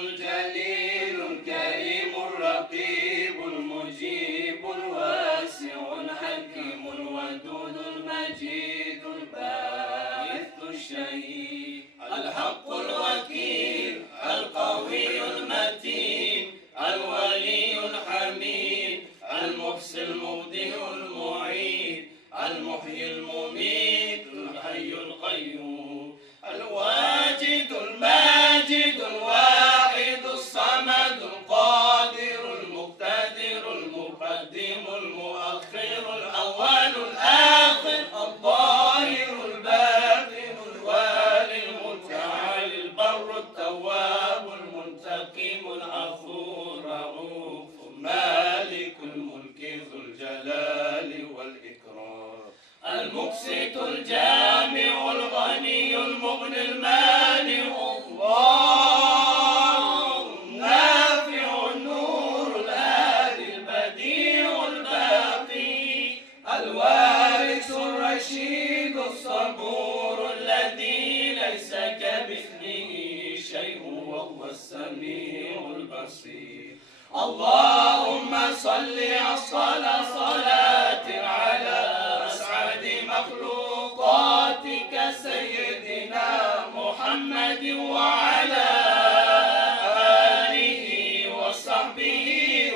الجليل الكريم الرقيب المجيب الواسع الحكيم الودود المجيد الباعث الشهيد الحق الوكيل القوي المتين الولي الحميد المحصي المبدئ المعيد المحيي المميت الحي القيوم الواجد الماجد الواحد الصمد القادر المقتدر المقدم المؤخر الأول الآخر الظاهر الباطن الوالي المتعالي البر التواب المنتقم العفو الرؤوف مالك الملك ذو الجلال والإكرام المقسط الجامع الغني المغني المانع الله النافع النور الهادي البديع الباقي الوارث الرشيد الصبور الذي ليس كمثله شيء وهو السميع البصير اللهم صل الصلاة صلاة على أسعد مخلوقاتك سيدنا محمد وعلى آله وصحبه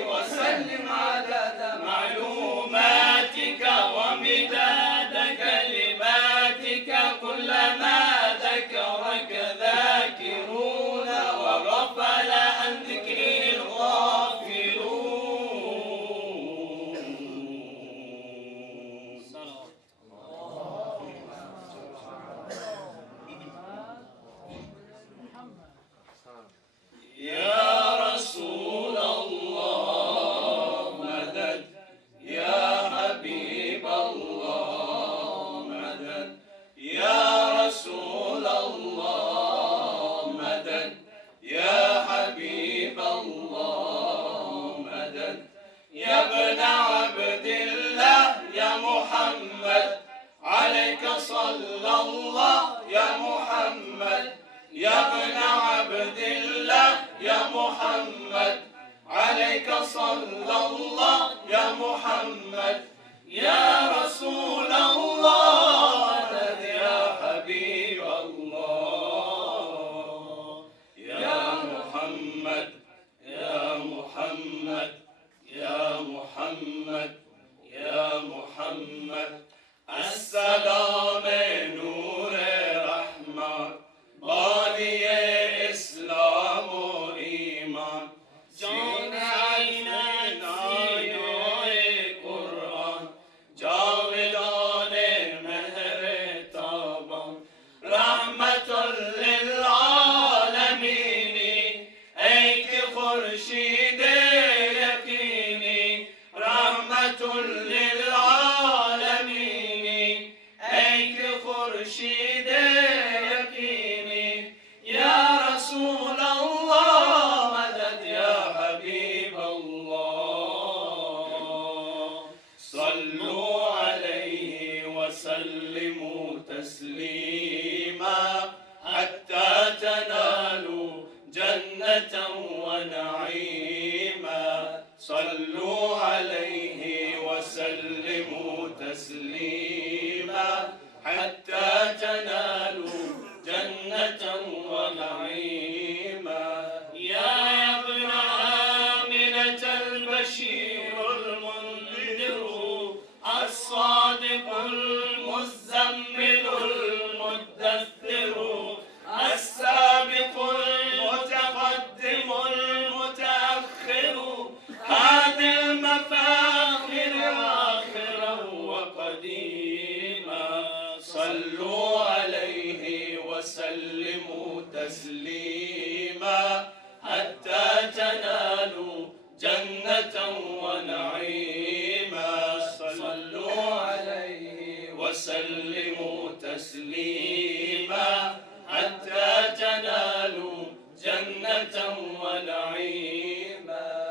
وسلم عدد معلوماتك ومداد كلماتك كلما ذكرك ذاكرون وغفل عن ذكره صلى الله يا محمد يا ابن عبد الله يا محمد عليك صلى الله يا محمد يا رسول الله يا حبيب الله يا محمد يا محمد يا محمد يا محمد السلام نور رحمة باني اسلام و ایمان جان عین سینای قرآن جاودان مهر تابان رحمت للعالمین ای که خورشید یقینی رحمت للعالمین ای که خورشید یقینی یا رسول الله مدد یا حبیب الله صلوا علیه وسلموا تسلیما حتى تنالوا جنة ونعيما صلوا عليه وسلموا تسليما حتى تنالوا جنة ونعيما يا ابن آمنة البشير المنذر الصادق المزمل المدثر السابق المتقدم المتأخر هذه المفاخر آخرا وقديما صلوا عليه وسلموا تسليما حتى تنالوا جنة ونعيما صلوا عليه وسلموا تسليما حتى تنالوا جنة ونعيما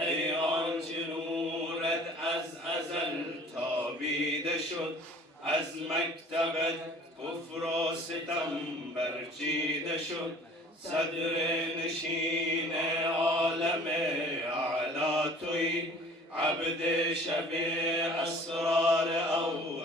ای آنچه نورت از ازل تابیده شد از مکتبت کفر و ستم برچیده شد صدر نشین عالم اعلی توی عبد شب اسرار او